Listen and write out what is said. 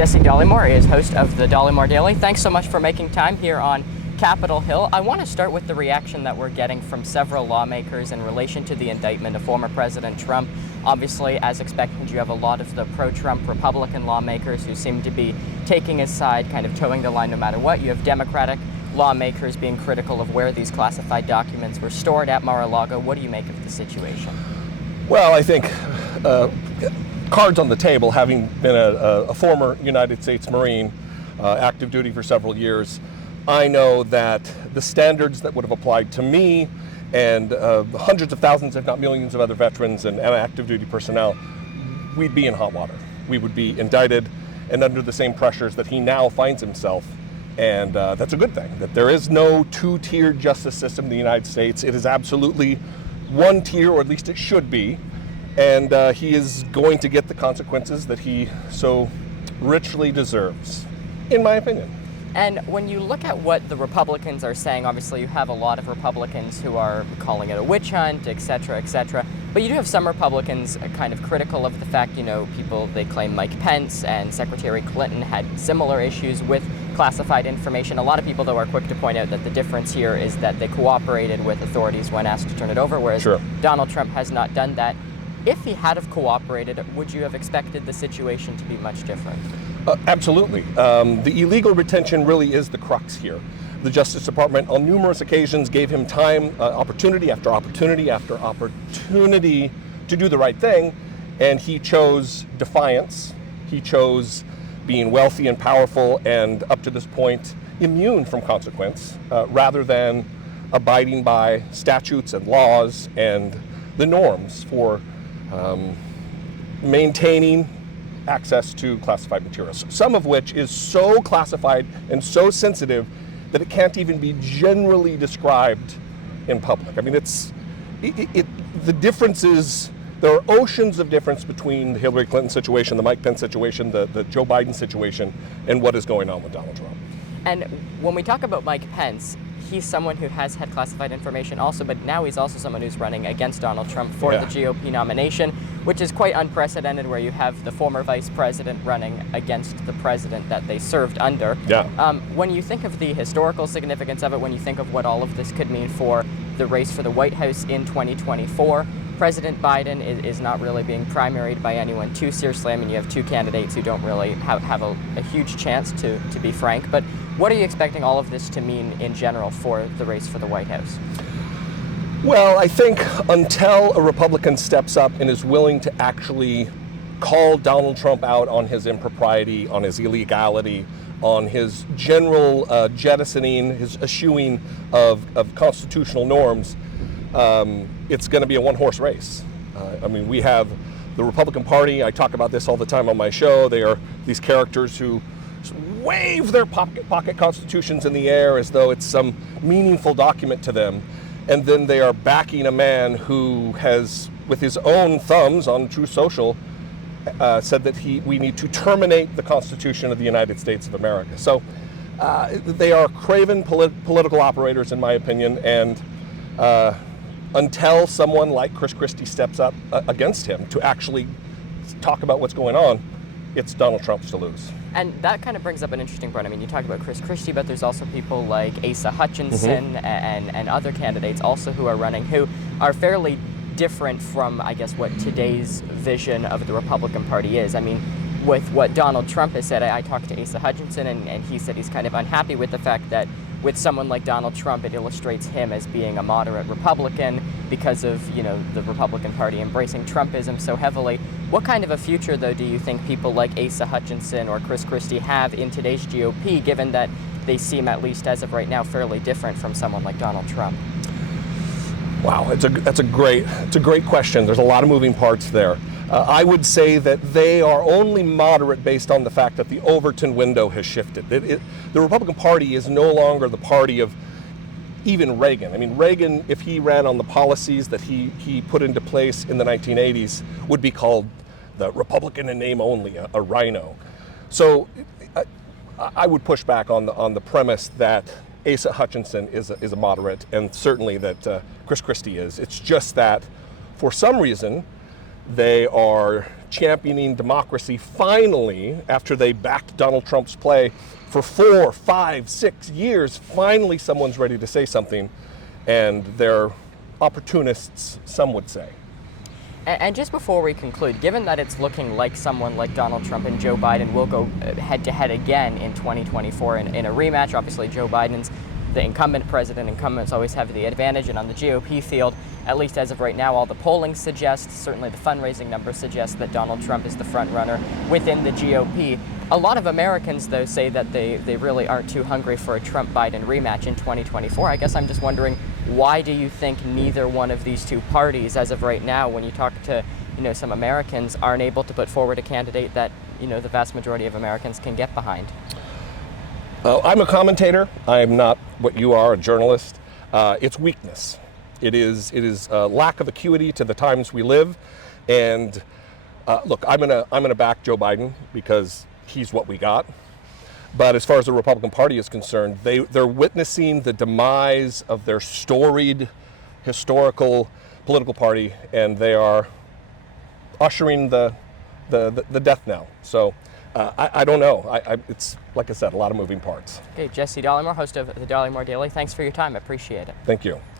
Jesse Dollemore is host of the Dollemore Daily. Thanks so much for making time here on Capitol Hill. I want to start with the reaction that we're getting from several lawmakers in relation to the indictment of former President Trump. Obviously, as expected, you have a lot of the pro-Trump Republican lawmakers who seem to be taking his side, kind of towing the line no matter what. You have Democratic lawmakers being critical of where these classified documents were stored at Mar-a-Lago. What do you make of the situation? Well, I think cards on the table, having been a former United States Marine, active duty for several years, I know that the standards that would have applied to me and hundreds of thousands, if not millions of other veterans and active duty personnel, we'd be in hot water. We would be indicted and under the same pressures that he now finds himself. And that's a good thing, that there is no two-tiered justice system in the United States. It is absolutely one tier, or at least it should be. And he is going to get the consequences that he so richly deserves, in my opinion. And when you look at what the Republicans are saying, obviously you have a lot of Republicans who are calling it a witch hunt, et cetera, but you do have some Republicans kind of critical of the fact, they claim Mike Pence and Secretary Clinton had similar issues with classified information. A lot of people, though, are quick to point out that the difference here is that they cooperated with authorities when asked to turn it over, whereas Donald Trump has not done that. If he had have cooperated, would you have expected the situation to be much different? Absolutely. The illegal retention really is the crux here. The Justice Department on numerous occasions gave him time, opportunity after opportunity after opportunity to do the right thing, and he chose defiance. He chose being wealthy and powerful and, up to this point, immune from consequence, rather than abiding by statutes and laws and the norms for maintaining access to classified materials, some of which is so classified and so sensitive that it can't even be generally described in public. I mean, the differences, there are oceans of difference between the Hillary Clinton situation, the Mike Pence situation, the Joe Biden situation, and what is going on with Donald Trump. And when we talk about Mike Pence, he's someone who has had classified information also, but now he's also someone who's running against Donald Trump for the GOP nomination, which is quite unprecedented, where you have the former vice president running against the president that they served under. When you think of the historical significance of it, when you think of what all of this could mean for the race for the White House in 2024, President Biden is not really being primaried by anyone too seriously. I mean, you have two candidates who don't really have a huge chance, to be frank. But what are you expecting all of this to mean in general for the race for the White House? Well, I think until a Republican steps up and is willing to actually call Donald Trump out on his impropriety, on his illegality, on his general jettisoning, his eschewing of constitutional norms, it's going to be a one-horse race. I mean, we have the Republican Party. I talk about this all the time on my show. They are these characters who wave their pocket constitutions in the air as though it's some meaningful document to them. And then they are backing a man who has, with his own thumbs on Truth Social, said that we need to terminate the Constitution of the United States of America. So they are craven political operators, in my opinion, and until someone like Chris Christie steps up against him to actually talk about what's going on, it's Donald Trump's to lose. And that kind of brings up an interesting point. I mean, you talked about Chris Christie, but there's also people like Asa Hutchinson and other candidates also who are running, who are fairly different from, I guess, what today's vision of the Republican Party is. I mean, with what Donald Trump has said, I talked to Asa Hutchinson, and he said he's kind of unhappy with the fact that with someone like Donald Trump, it illustrates him as being a moderate Republican because of, the Republican Party embracing Trumpism so heavily. What kind of a future, though, do you think people like Asa Hutchinson or Chris Christie have in today's GOP, given that they seem, at least as of right now, fairly different from someone like Donald Trump? Wow, that's a great question. There's a lot of moving parts there. I would say that they are only moderate based on the fact that the Overton window has shifted. The Republican Party is no longer the party of even Reagan. I mean, Reagan, if he ran on the policies that he put into place in the 1980s, would be called the Republican in name only, a rhino. So I would push back on the premise that Asa Hutchinson is a moderate, and certainly that Chris Christie is. It's just that for some reason they are championing democracy, finally, after they backed Donald Trump's play for 4, 5, 6 years, finally someone's ready to say something, and they're opportunists, some would say. And just before we conclude, given that it's looking like someone like Donald Trump and Joe Biden will go head-to-head again in 2024 in a rematch, obviously Joe Biden's the incumbent president. Incumbents always have the advantage, and on the GOP field, at least as of right now, all the polling suggests, certainly the fundraising numbers suggest that Donald Trump is the front runner within the GOP. A lot of Americans, though, say that they really aren't too hungry for a Trump-Biden rematch in 2024. I guess I'm just wondering, why do you think neither one of these two parties, as of right now, when you talk to some Americans, aren't able to put forward a candidate that the vast majority of Americans can get behind? I'm a commentator. I'm not what you are, a journalist. It's weakness. It is a lack of acuity to the times we live. And look, I'm gonna back Joe Biden because he's what we got. But as far as the Republican Party is concerned, they're witnessing the demise of their storied, historical political party, and they are ushering the death knell. So I don't know. It's, like I said, a lot of moving parts. Okay, Jesse Dollemore, host of the Dollemore Daily. Thanks for your time. I appreciate it. Thank you.